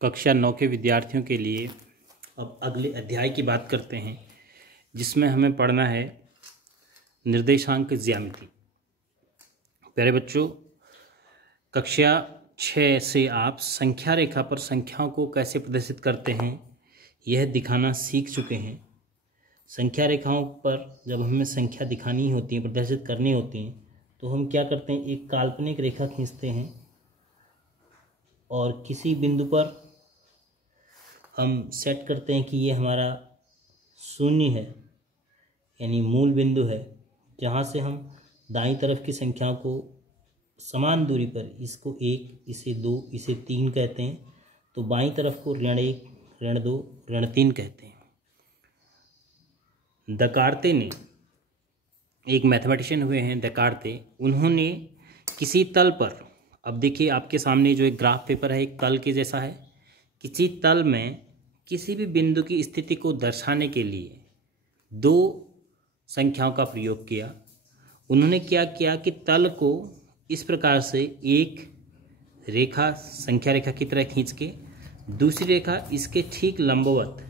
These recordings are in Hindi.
कक्षा 9 के विद्यार्थियों के लिए अब अगले अध्याय की बात करते हैं, जिसमें हमें पढ़ना है निर्देशांक ज्यामिति। प्यारे बच्चों, कक्षा 6 से आप संख्या रेखा पर संख्याओं को कैसे प्रदर्शित करते हैं यह दिखाना सीख चुके हैं। संख्या रेखाओं पर जब हमें संख्या दिखानी होती है, प्रदर्शित करनी होती है, तो हम क्या करते हैं, एक काल्पनिक रेखा खींचते हैं और किसी बिंदु पर हम सेट करते हैं कि ये हमारा शून्य है, यानी मूल बिंदु है, जहाँ से हम दाईं तरफ की संख्याओं को समान दूरी पर, इसको 1, इसे 2, इसे 3 कहते हैं, तो बाईं तरफ को ऋण 1, ऋण 2, ऋण 3 कहते हैं। दकार्ते ने, एक मैथमेटिशियन हुए हैं दकार्ते, उन्होंने किसी तल पर, अब देखिए आपके सामने जो एक ग्राफ पेपर है एक तल के जैसा है, किसी तल में किसी भी बिंदु की स्थिति को दर्शाने के लिए दो संख्याओं का प्रयोग किया। उन्होंने क्या किया कि तल को इस प्रकार से एक रेखा, संख्या रेखा की तरह खींच के, दूसरी रेखा इसके ठीक लंबवत,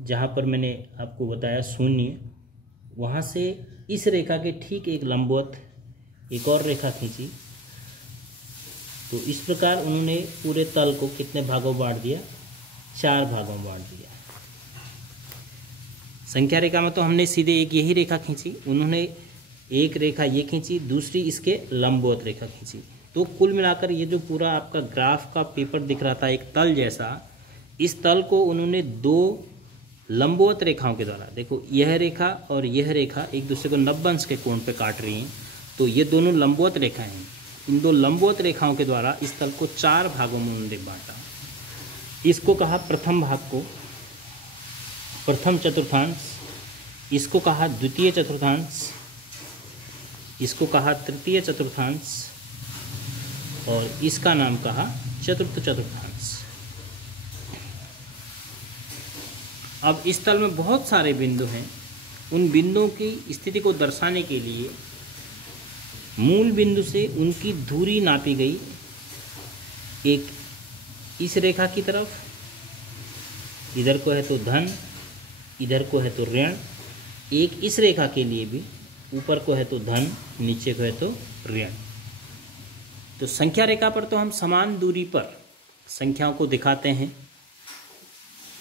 जहाँ पर मैंने आपको बताया शून्य, वहाँ से इस रेखा के ठीक एक लंबवत एक और रेखा खींची। तो इस प्रकार उन्होंने पूरे तल को कितने भागों में बांट दिया, 4 भागों में बांट दिया। संख्या रेखा में तो हमने सीधे एक यही रेखा खींची, उन्होंने एक रेखा ये खींची, दूसरी इसके लंबवत रेखा खींची। तो कुल मिलाकर ये जो पूरा आपका ग्राफ का पेपर दिख रहा था एक तल जैसा, इस तल को उन्होंने 2 लंबवत रेखाओं के द्वारा, देखो यह रेखा और यह रेखा एक दूसरे को 90 अंश के कोण पे काट रही हैं, तो ये दोनों लंबवत रेखाएं हैं। इन 2 लंबवत रेखाओं के द्वारा इस तल को 4 भागों में उन्होंने बांटा। इसको कहा प्रथम भाग को प्रथम चतुर्थांश, इसको कहा द्वितीय चतुर्थांश, इसको कहा तृतीय चतुर्थांश और इसका नाम कहा चतुर्थ चतुर्थांश। अब इस तल में बहुत सारे बिंदु हैं। उन बिंदुओं की स्थिति को दर्शाने के लिए मूल बिंदु से उनकी दूरी नापी गई, एक इस रेखा की तरफ, इधर को है तो धन, इधर को है तो ऋण, एक इस रेखा के लिए भी, ऊपर को है तो धन, नीचे को है तो ऋण। तो संख्या रेखा पर तो हम समान दूरी पर संख्याओं को दिखाते हैं,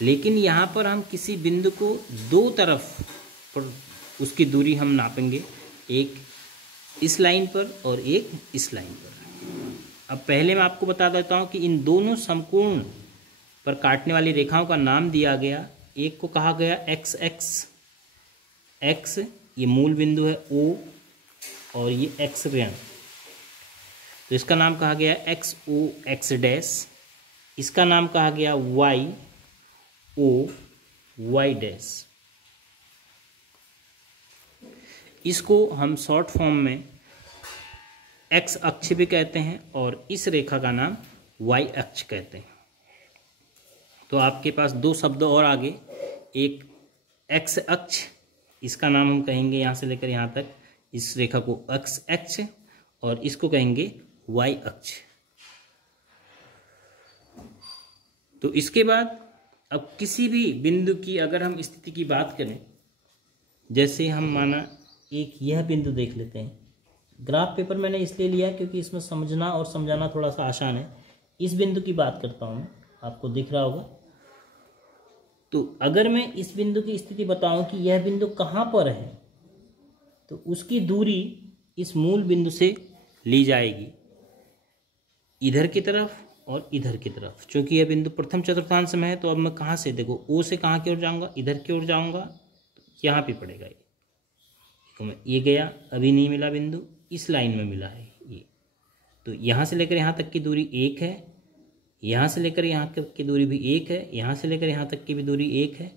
लेकिन यहाँ पर हम किसी बिंदु को 2 तरफ पर उसकी दूरी हम नापेंगे, एक इस लाइन पर और एक इस लाइन पर। अब पहले मैं आपको बता देता हूँ कि इन दोनों समकोण पर काटने वाली रेखाओं का नाम दिया गया। एक को कहा गया एक्स एक्स, एक्स ये मूल बिंदु है O, और ये एक्स ऋण, तो इसका नाम कहा गया एक्स O एक्स डैश। इसका नाम कहा गया वाई O वाई डैश। इसको हम शॉर्ट फॉर्म में एक्स अक्ष भी कहते हैं और इस रेखा का नाम वाई अक्ष कहते हैं। तो आपके पास 2 शब्द और आगे, एक एक्स अक्ष, इसका नाम हम कहेंगे यहाँ से लेकर यहाँ तक, इस रेखा को एक्स अक्ष, और इसको कहेंगे वाई अक्ष। तो इसके बाद अब किसी भी बिंदु की अगर हम स्थिति की बात करें, जैसे हम माना एक यह बिंदु देख लेते हैं। ग्राफ पेपर मैंने इसलिए लिया क्योंकि इसमें समझना और समझाना थोड़ा सा आसान है। इस बिंदु की बात करता हूँ, आपको दिख रहा होगा। तो अगर मैं इस बिंदु की स्थिति बताऊं कि यह बिंदु कहाँ पर है, तो उसकी दूरी इस मूल बिंदु से ली जाएगी, इधर की तरफ और इधर की तरफ। चूँकि यह बिंदु प्रथम चतुर्थांश में है, तो अब मैं कहाँ से, देखो O से कहाँ की ओर जाऊँगा, इधर की ओर जाऊँगा, तो यहाँ पे पड़ेगा ये। तो मैं ये गया, अभी नहीं मिला बिंदु, इस लाइन में मिला है ये। तो यहाँ से लेकर यहाँ तक की दूरी 1 है, यहाँ से लेकर यहाँ तक की दूरी भी 1 है, यहाँ से लेकर यहाँ तक की भी दूरी 1 है।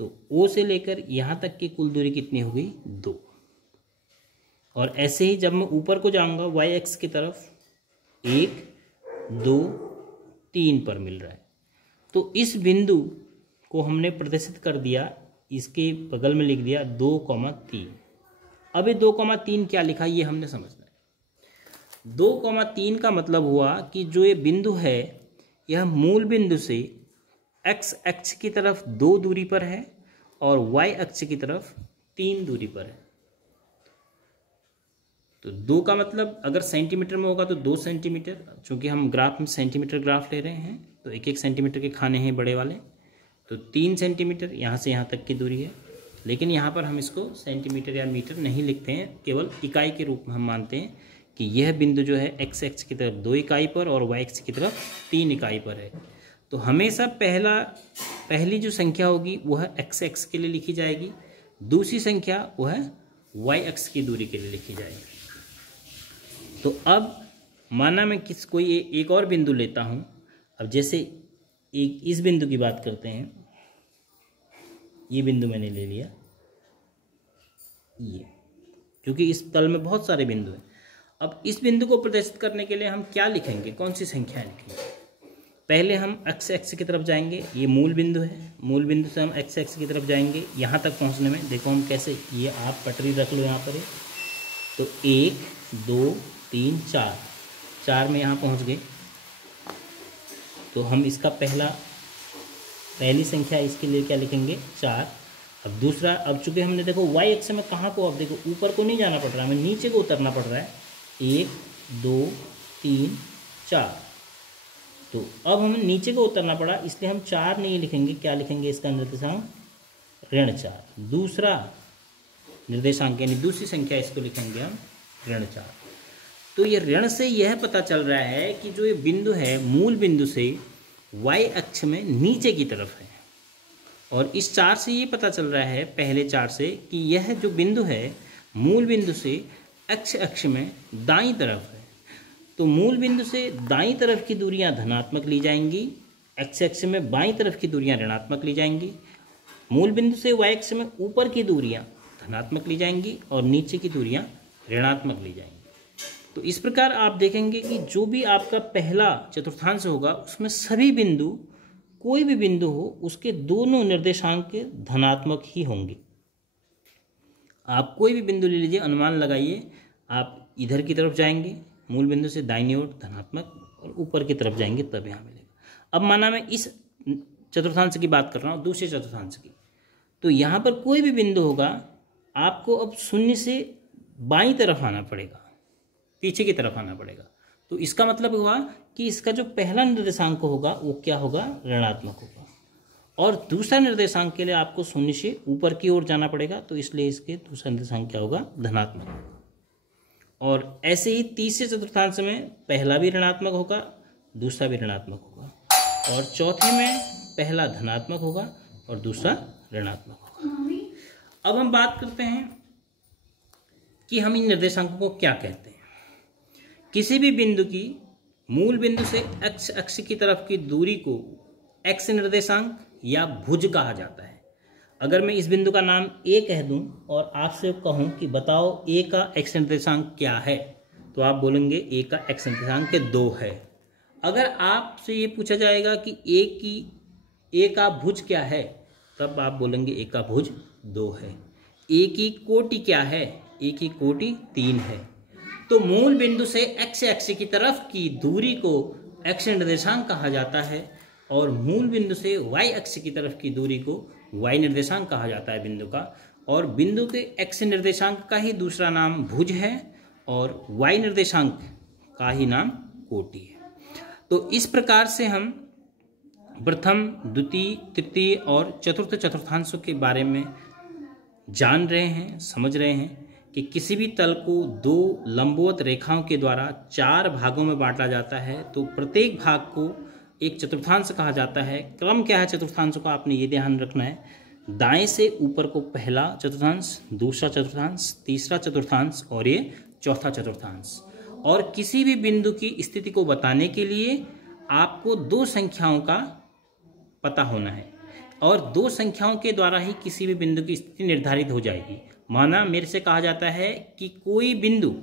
तो O से लेकर यहाँ तक की कुल दूरी कितनी हो गई, 2। और ऐसे ही जब मैं ऊपर को जाऊँगा वाई एक्स की तरफ, 1 2 3 पर मिल रहा है। तो इस बिंदु को हमने प्रदर्शित कर दिया, इसके बगल में लिख दिया 2,3। अब ये 2,3 क्या लिखा ये हमने समझना है। 2,3 का मतलब हुआ कि जो ये बिंदु है यह मूल बिंदु से x अक्ष की तरफ 2 दूरी पर है और y अक्ष की तरफ 3 दूरी पर है। तो 2 का मतलब अगर सेंटीमीटर में होगा तो 2 सेंटीमीटर, चूँकि हम ग्राफ में सेंटीमीटर ग्राफ ले रहे हैं तो 1-1 सेंटीमीटर के खाने हैं बड़े वाले, तो 3 सेंटीमीटर यहाँ से यहाँ तक की दूरी है। लेकिन यहाँ पर हम इसको सेंटीमीटर या मीटर नहीं लिखते हैं, केवल इकाई के रूप में हम मानते हैं कि यह बिंदु जो है x अक्ष की तरफ 2 इकाई पर और y अक्ष की तरफ 3 इकाई पर है। तो हमेशा पहली जो संख्या होगी वह x अक्ष के लिए लिखी जाएगी, दूसरी संख्या वह y अक्ष की दूरी के लिए लिखी जाएगी। तो अब माना मैं कोई एक और बिंदु लेता हूँ। अब जैसे एक इस बिंदु की बात करते हैं, ये बिंदु मैंने ले लिया, ये, क्योंकि इस तल में बहुत सारे बिंदु हैं। अब इस बिंदु को प्रदर्शित करने के लिए हम क्या लिखेंगे, कौन सी संख्या लिखेंगे? पहले हम x अक्ष की तरफ जाएंगे, ये मूल बिंदु है, मूल बिंदु से हम x अक्ष की तरफ जाएंगे। यहाँ तक पहुँचने में देखो हम कैसे, ये आप पटरी रख लो यहाँ पर, तो 1 2 3 4 में यहाँ पहुँच गए। तो हम इसका पहली संख्या इसके लिए क्या लिखेंगे, 4। अब दूसरा, अब चूंकि हमने देखो y अक्ष में कहाँ को, अब देखो ऊपर को नहीं जाना पड़ रहा है, हमें नीचे को उतरना पड़ रहा है। 1 2 3 4, तो अब हमें नीचे को उतरना पड़ा, इसलिए हम 4 नहीं लिखेंगे, क्या लिखेंगे इसका निर्देशांक, -4। दूसरा निर्देशांक यानी दूसरी संख्या इसको लिखेंगे हम -4। तो ये ऋण से यह पता चल रहा है कि जो ये बिंदु है मूल बिंदु से y अक्ष में नीचे की तरफ है, और इस 4 से ये पता चल रहा है, पहले 4 से, कि यह जो बिंदु है मूल बिंदु से x अक्ष में दाईं तरफ है। तो मूल बिंदु से दाईं तरफ की दूरियां धनात्मक ली जाएंगी, x अक्ष में बाईं तरफ की दूरियां ऋणात्मक ली जाएंगी। मूल बिंदु से y अक्ष में ऊपर की दूरियां धनात्मक ली जाएंगी और नीचे की दूरियां ऋणात्मक ली जाएंगी। तो इस प्रकार आप देखेंगे कि जो भी आपका पहला चतुर्थांश होगा उसमें सभी बिंदु, कोई भी बिंदु हो, उसके दोनों निर्देशांक धनात्मक ही होंगे। आप कोई भी बिंदु ले लीजिए, अनुमान लगाइए, आप इधर की तरफ जाएंगे मूल बिंदु से दाहिनी ओर धनात्मक, और ऊपर की तरफ जाएंगे तब यहाँ मिलेगा। अब माना मैं इस चतुर्थांश की बात कर रहा हूँ, दूसरे चतुर्थांश की, तो यहाँ पर कोई भी बिंदु होगा, आपको अब शून्य से बाईं तरफ आना पड़ेगा, पीछे की तरफ आना पड़ेगा। तो इसका मतलब हुआ कि इसका जो पहला निर्देशांक होगा वो क्या होगा, ऋणात्मक होगा, और दूसरा निर्देशांक के लिए आपको शून्य से ऊपर की ओर जाना पड़ेगा, तो इसलिए इसके दूसरा निर्देशांक क्या होगा, धनात्मक। और ऐसे ही तीसरे चतुर्थांश में पहला भी ऋणात्मक होगा, दूसरा भी ऋणात्मक होगा, और चौथे में पहला धनात्मक होगा और दूसरा ऋणात्मक होगा। अब हम बात करते हैं कि हम इन निर्देशांकों को क्या कहते हैं। किसी भी बिंदु की मूल बिंदु से x अक्ष की तरफ की दूरी को x निर्देशांक या भुज कहा जाता है। अगर मैं इस बिंदु का नाम a कह दूं और आपसे कहूं कि बताओ a का x निर्देशांक क्या है, तो आप बोलेंगे a का x निर्देशांक 2 है। अगर आपसे ये पूछा जाएगा कि a का भुज क्या है, तब आप बोलेंगे a का भुज 2 है। a की कोटि क्या है, a की कोटि 3 है। तो मूल बिंदु से x अक्ष की तरफ की दूरी को x निर्देशांक कहा जाता है, और मूल बिंदु से y अक्ष की तरफ की दूरी को y निर्देशांक कहा जाता है बिंदु का। और बिंदु के x निर्देशांक का ही दूसरा नाम भुज है और y निर्देशांक का ही नाम कोटि है। तो इस प्रकार से हम प्रथम, द्वितीय, तृतीय और चतुर्थ चतुर्थांशों के बारे में जान रहे हैं, समझ रहे हैं कि किसी भी तल को 2 लंबवत रेखाओं के द्वारा 4 भागों में बांटा जाता है, तो प्रत्येक भाग को एक चतुर्थांश कहा जाता है। क्रम क्या है चतुर्थांशों का, आपने ये ध्यान रखना है, दाएं से ऊपर को पहला चतुर्थांश, दूसरा चतुर्थांश, तीसरा चतुर्थांश और ये चौथा चतुर्थांश। और किसी भी बिंदु की स्थिति को बताने के लिए आपको 2 संख्याओं का पता होना है, और 2 संख्याओं के द्वारा ही किसी भी बिंदु की स्थिति निर्धारित हो जाएगी। माना मेरे से कहा जाता है कि कोई बिंदु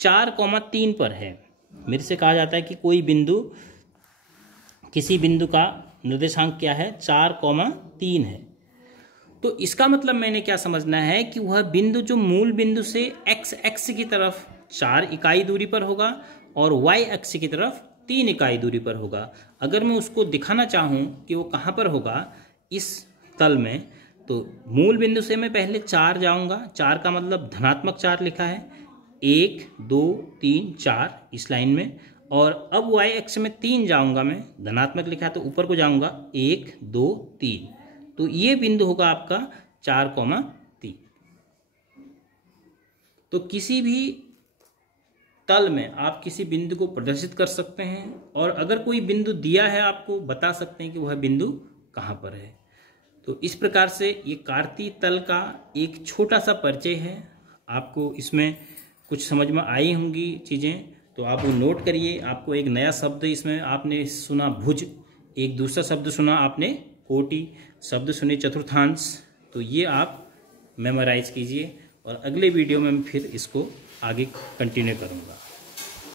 4,3 पर है, मेरे से कहा जाता है कि कोई बिंदु, किसी बिंदु का निर्देशांक क्या है, 4,3 है। तो इसका मतलब मैंने क्या समझना है कि वह बिंदु जो मूल बिंदु से x अक्ष की तरफ 4 इकाई दूरी पर होगा और y अक्ष की तरफ 3 इकाई दूरी पर होगा। अगर मैं उसको दिखाना चाहूँ कि वो कहाँ पर होगा इस तल में, तो मूल बिंदु से मैं पहले 4 जाऊँगा। 4 का मतलब धनात्मक 4 लिखा है, 1 2 3 4 इस लाइन में। और अब y अक्ष में 3 जाऊँगा, मैं धनात्मक लिखा है तो ऊपर को जाऊँगा 1 2 3, तो ये बिंदु होगा आपका 4,3। तो किसी भी तल में आप किसी बिंदु को प्रदर्शित कर सकते हैं, और अगर कोई बिंदु दिया है आपको बता सकते हैं कि वह बिंदु कहाँ पर है। तो इस प्रकार से ये कार्तीय तल का एक छोटा सा परिचय है। आपको इसमें कुछ समझ में आई होंगी चीज़ें, तो आप वो नोट करिए। आपको एक नया शब्द इसमें आपने सुना भुज, एक दूसरा शब्द सुना आपने कोटि, शब्द सुने चतुर्थांश, तो ये आप मेमोराइज कीजिए और अगले वीडियो में मैं फिर इसको आगे कंटिन्यू करूँगा।